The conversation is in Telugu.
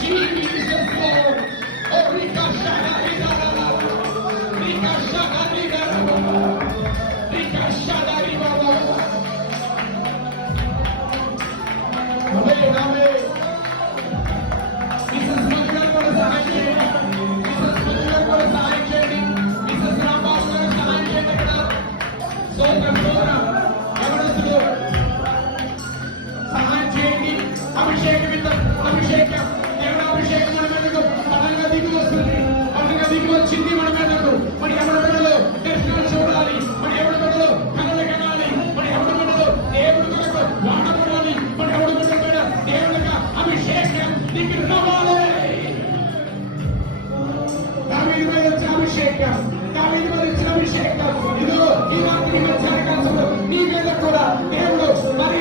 Jesus, Lord. Oh, Rika Shaka, Rika Raka. Rika Shaka, Rika Raka. Rika Shaka, Rika Raka. Amen, amen. Mrs. Madhur గారు సహాయం చేయండి. Mrs. Madhur గారు సహాయం చేయండి. Mrs. రాంబాబు గారు సహాయం చేయండి. ఇక్కడ స్తోత్రం స్తోత్రం. యవనస్తులు సహాయం చేయండి. అభిషేకం అభిషేకం దేవుడు అభిషేకం మన మీదకు బలంగా దిగి వస్తుంది. బలంగా దిగి వచ్చింది మన మీదకు. మరి ఎవరి బిడ్డలో దర్శనాలు చూడాలి. మరి ఎవరి బిడ్డలో కళలు కనాలి. మరి ఎవరి బిడ్డలో దేవుడి కొరకు వాడబడాలి. మరి ఎవరి బిడ్డ మీద దేవుడిగా అభిషేకం నీకు రావాలి. దావీదు మీద వచ్చిన అభిషేకం, దావీదు మీద వచ్చిన అభిషేకం ఇదిగో ఈ రాత్రి మధ్యాహ్న కాలంలో నీ మీద కూడా దేవుడు మరి